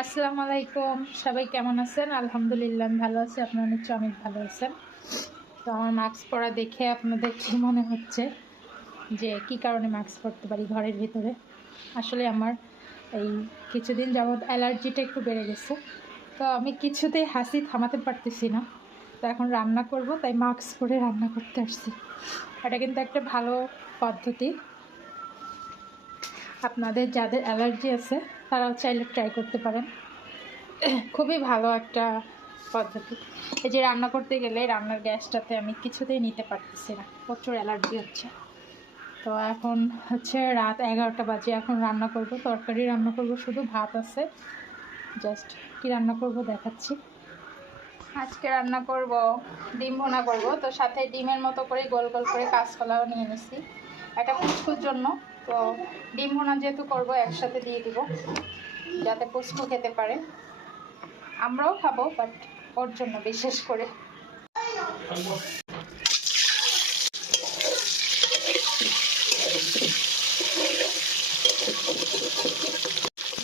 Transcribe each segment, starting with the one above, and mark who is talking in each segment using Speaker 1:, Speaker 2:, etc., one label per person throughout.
Speaker 1: আসসালামু আলাইকুম। সবাই কেমন আছেন? আলহামদুলিল্লাহ ভালো আছি। আপনারা নিশ্চয় অনেক ভালো আছেন। তো আমার মাস্ক পরা দেখে আপনাদের কী মনে হচ্ছে যে কি কারণে মাস্ক পরতে পারি ঘরের ভিতরে? আসলে আমার এই কিছুদিন যাবৎ অ্যালার্জিটা একটু বেড়ে গেছে। তো আমি কিছুতেই হাসি থামাতে পারতেছি না। তো এখন রান্না করব, তাই মাস্ক পরে রান্না করতে আসছি। এটা কিন্তু একটা ভালো পদ্ধতি। আপনাদের যাদের অ্যালার্জি আছে তারাও চাইলে ট্রাই করতে পারেন। খুবই ভালো একটা পদ্ধতি। এই যে রান্না করতে গেলে রান্নার গ্যাসটাতে আমি কিছুতেই নিতে পারতেছি না। প্রচুর অ্যালার্জি হচ্ছে। তো এখন হচ্ছে রাত এগারোটা বাজে এখন রান্না করব। তরকারি রান্না করব, শুধু ভাত আছে। জাস্ট কি রান্না করব দেখাচ্ছি। আজকে রান্না করব, ডিম ভোনা করব। তো সাথে ডিমের মতো করে গোল গোল করে কাঁচকলাও নিয়ে নিছি। এটা পুষ্কুর জন্য। তো ডিম ভোনা যেহেতু করব, একসাথে দিয়ে দিব, যাতে পুষ্কু খেতে পারে। আমরাও খাব বাট ওর জন্য বিশেষ করে।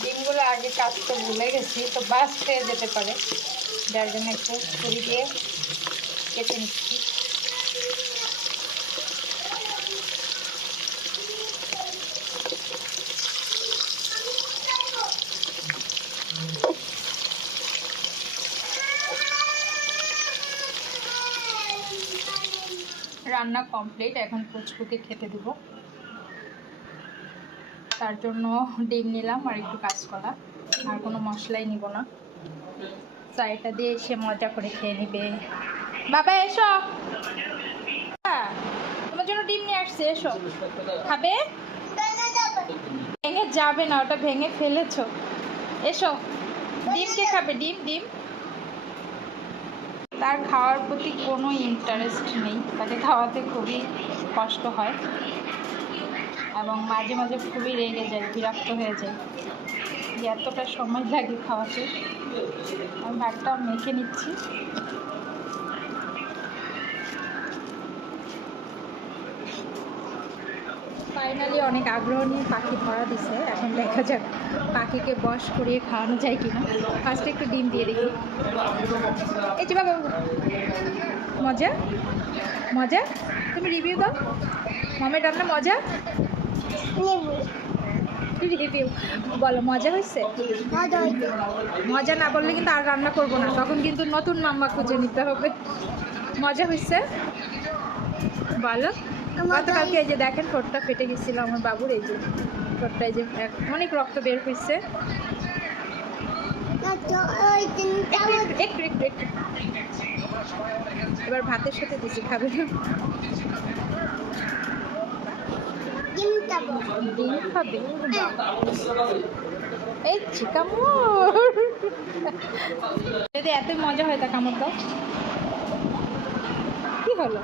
Speaker 1: ডিমগুলো আগে কাটতে ভুলে গেছি, তো বাস খেয়ে যেতে পারে। যার জন্য একটু ছুরি দিয়ে কেটে নিচ্ছি। রান্না কমপ্লিট এখন পুচকুকে খেতে দেব। তার জন্য ডিম নিলাম আর একটু কাঁচকলা আর কোনো মশলাই নিব না। চাইটা দিয়ে এসে মজা করে খেয়ে নিবে। বাবা এসো। হ্যাঁ, তোমার জন্য ডিম নিয়ে আসছে এসো। খাবে? ভেঙে যাবে না ওটা ভেঙে ফেলেছো। এসো। ডিম কে খাবে ডিম ডিম। তার খাওয়ার প্রতি কোনো ইন্টারেস্ট নেই। তাকে খাওয়াতে খুবই কষ্ট হয় এবং মাঝে মাঝে খুবই রেগে যায়, বিরক্ত হয়ে যায়। যে এতটা সময় লাগে খাওয়াতে। আমি ভাতটা মেখে নিচ্ছি। ফাইনালি অনেক আগ্রহ নিয়ে পাখি ধরা দিছে। এখন দেখা যাক পাখিকে বশ করিয়ে খাওয়ানো যায় কিনা। ফার্স্টে একটু ডিম দিয়ে দেখি। এই যে বাবা মজা? মজা? তুমি রিভিউ দাও। মামের রান্না মজা? রিভিউ বলো মজা হয়েছে। মজা না বললে কিন্তু আর রান্না করব না। তখন কিন্তু নতুন মাম্মা খুঁজে নিতে হবে। মজা হয়েছে? বলো। গতকালকে এই যে দেখেন ঠোঁটটা ফেটে গেছিল আমার বাবুর এই যে ঠোঁটটা এই যে অনেক রক্ত বের হয়েছে এবার ভাতের সাথে দিছি খাবে ডিম খাবে? এই চিকামোর। যদি এত মজা হয় তা কামড় দাও কি হলো?